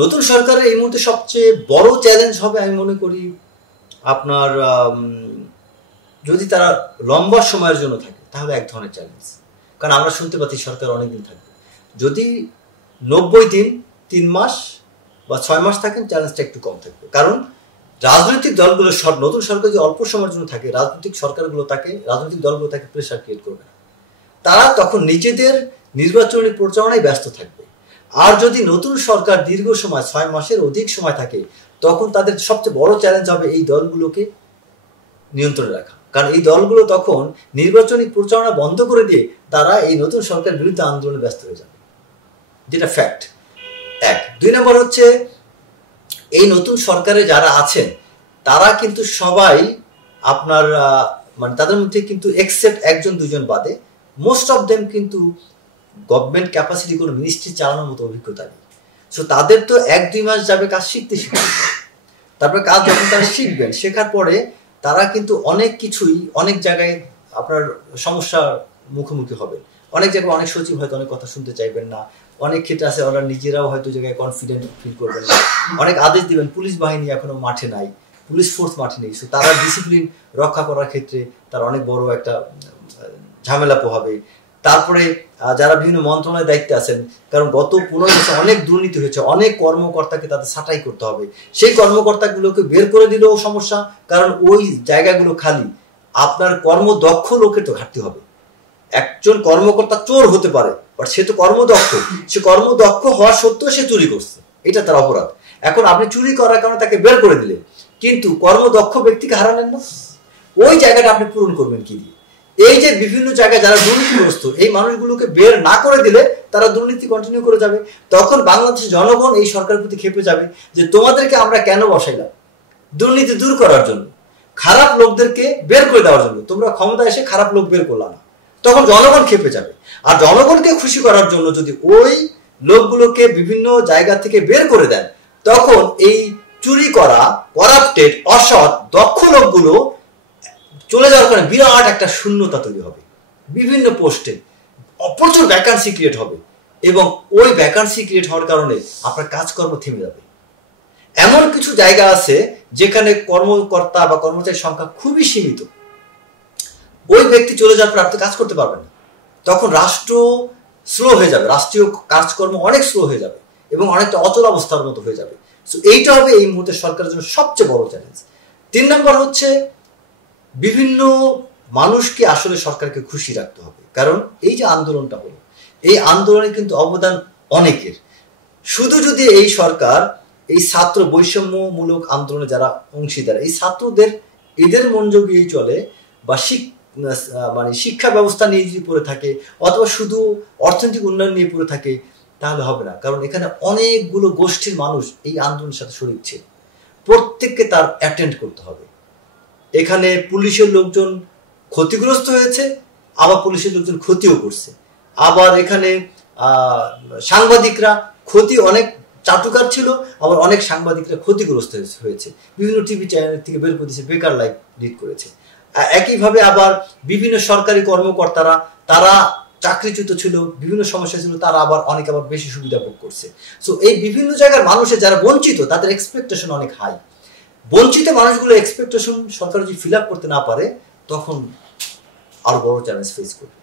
নতুন সরকারের এই মুহূর্তে সবচেয়ে বড় চ্যালেঞ্জ হবে আমি মনে করি আপনার যদি তারা লম্বা সময়ের জন্য থাকে তাহলে এক ধরনের চ্যালেঞ্জ। কারণ আমরা শুনতে পাচ্ছি সরকার অনেকদিন থাকবে। যদি 90 দিন 3 মাস বা 6 মাস থাকেন চ্যালেঞ্জটা একটু কম থাকবে। কারণ রাজনৈতিক দলগুলো নতুন সরকার যদি অল্প সময়ের জন্য থাকে রাজনৈতিক দলগুলো তাকে প্রেশার ক্রিয়েট করবে না। তারা তখন নিজেদের নির্বাচনী প্রচারণায় ব্যস্ত থাকবে। আর যদি নতুন সরকার দীর্ঘ সময় 6 মাসের অধিক সময় থাকে তখন তাদের সবচেয়ে বড় চ্যালেঞ্জ হবে এই দলগুলোকে নিয়ন্ত্রণে রাখা। কারণ এই দলগুলো তখন নির্বাচনী প্রচারণা বন্ধ করে দিয়ে তারা এই নতুন সরকারের বিরুদ্ধে আন্দোলনে ব্যস্ত হয়ে যাবে, যেটা ফ্যাক্ট। 1 2 নম্বর হচ্ছে এই নতুন সরকারে যারা আছেন তারা কিন্তু সবাই আপনার মানে তাদের মধ্যে কিন্তু এক্সেপ্ট 1 2 জন বাদে মোস্ট অফ দেম কিন্তু গভর্নমেন্ট ক্যাপাসিটি কোনো মিনিস্ট্রি চালানোর মতো অভিজ্ঞতা নেই। সো তাদের তো 1 2 মাস যাবে কাজ শিখতে। তারপরে কাজ যখন তারা শিখবেন, শেখার পরে তারা কিন্তু অনেক কিছুই অনেক জায়গায় আপনার সমস্যার মুখোমুখি হবে। অনেক জায়গায় অনেক সচিব হয়তো অনেক কথা শুনতে চাইবেন না, অনেক ক্ষেত্রে আছে ওরা নিজেরাও হয়তো জায়গায় কনফিডেন্ট ফিল করবেন না, অনেক আদেশ দিবেন। পুলিশ বাহিনী এখনো মাঠে নাই, পুলিশ ফোর্স মাঠে নেই। সো তারা ডিসিপ্লিন রক্ষা করার ক্ষেত্রে তার অনেক বড় একটা ঝামেলা পোহাবে। তারপরে যারা বিভিন্ন মন্ত্রণালয়ের দায়িত্বে আছেন, কারণ গত 15 বছর অনেক দুর্নীতি হয়েছে, অনেক কর্মকর্তাকে তাদের ছাঁটাই করতে হবে। সেই কর্মকর্তাগুলোকে বের করে দিলেও সমস্যা, কারণ ওই জায়গাগুলো খালি। আপনার কর্মদক্ষ লোকের তো ঘাটতি হবে। একজন কর্মকর্তা চোর হতে পারে, বাট সে তো কর্মদক্ষ। সে কর্মদক্ষ হওয়া সত্ত্বেও সে চুরি করছে, এটা তার অপরাধ। এখন আপনি চুরি করার কারণে তাকে বের করে দিলেন, কিন্তু কর্মদক্ষ ব্যক্তিকে হারালেন না। ওই জায়গাটা আপনি পূরণ করবেন কি দিয়ে? এই যে বিভিন্ন জায়গায় যারা দুর্নীতিগ্রস্ত, এই মানুষগুলোকে বের না করে দিলে তারা দুর্নীতি কন্টিনিউ করে যাবে। তখন বাংলাদেশের জনগণ এই সরকারের প্রতি ক্ষেপে যাবে যে তোমাদেরকে আমরা কেন বসাইলাম? দুর্নীতি দূর করার জন্য, খারাপ লোকদেরকে বের করে দেওয়ার জন্য। তোমরা ক্ষমতা এসে খারাপ লোক বের করলা না। তখন জনগণ ক্ষেপে যাবে। আর জনগণকে খুশি করার জন্য যদি ওই লোকগুলোকে বিভিন্ন জায়গা থেকে বের করে দেন, তখন এই চুরি করা, করাপ্টেড, অসৎ, দক্ষ লোকগুলো চলে যাওয়ার কারণে বিরাট একটা শূন্যতা তৈরি হবে। বিভিন্ন পোস্টে প্রচুর ভ্যাকান্সি ক্রিয়েট হবে, এবং ওই ভ্যাকান্সি ক্রিয়েট হওয়ার কারণে আপনার কাজকর্ম থেমে যাবে। এমন কিছু জায়গা আছে যেখানে কর্মকর্তা বা কর্মচারীর সংখ্যা খুবই সীমিত। ওই ব্যক্তি চলে যাওয়ার পর আপনি কাজ করতে পারবেন না। তখন রাষ্ট্র স্লো হয়ে যাবে, রাষ্ট্রীয় কাজকর্ম অনেক স্লো হয়ে যাবে এবং অনেকটা অচল অবস্থার মতো হয়ে যাবে। সো এইটা হবে এই মুহূর্তে সরকারের জন্য সবচেয়ে বড় চ্যালেঞ্জ। 3 নম্বর হচ্ছে বিভিন্ন মানুষকে আসলে সরকারকে খুশি রাখতে হবে। কারণ এই যে আন্দোলনটা হলো, এই আন্দোলনে কিন্তু অবদান অনেকের। শুধু যদি এই সরকার এই ছাত্র বৈষম্যমূলক আন্দোলনে যারা অংশীদার, এই ছাত্রদের এদের মনোযোগী চলে বা মানে শিক্ষা ব্যবস্থা নিয়ে যদি পড়ে থাকে অথবা শুধু অর্থনৈতিক উন্নয়ন নিয়ে পড়ে থাকে, তাহলে হবে না। কারণ এখানে অনেকগুলো গোষ্ঠীর মানুষ এই আন্দোলনের সাথে শরীক ছিল, প্রত্যেককে তার অ্যাটেন্ড করতে হবে। এখানে পুলিশের লোকজন ক্ষতিগ্রস্ত হয়েছে, আবার পুলিশের লোকজন ক্ষতিও করছে। আবার এখানে সাংবাদিকরা অনেক চাটুকার ছিল, আবার অনেক সাংবাদিকরা ক্ষতিগ্রস্ত হয়েছে, বিভিন্ন টিভি চ্যানেল থেকে বের করে দিয়েছে, বেকার লাইফ লিড করেছে। একইভাবে আবার বিভিন্ন সরকারি কর্মকর্তারা তারা চাকরিচ্যুত ছিল, বিভিন্ন সমস্যা ছিল, তারা আবার বেশি সুবিধা ভোগ করছে। সো এই বিভিন্ন জায়গার মানুষের যারা বঞ্চিত তাদের এক্সপেকটেশন অনেক হাই। বঞ্চিত মানুষগুলো এক্সপেকটেশন সরকার যদি ফিল আপ করতে না পারে তখন আরো বড় চ্যালেঞ্জ ফেস করবে।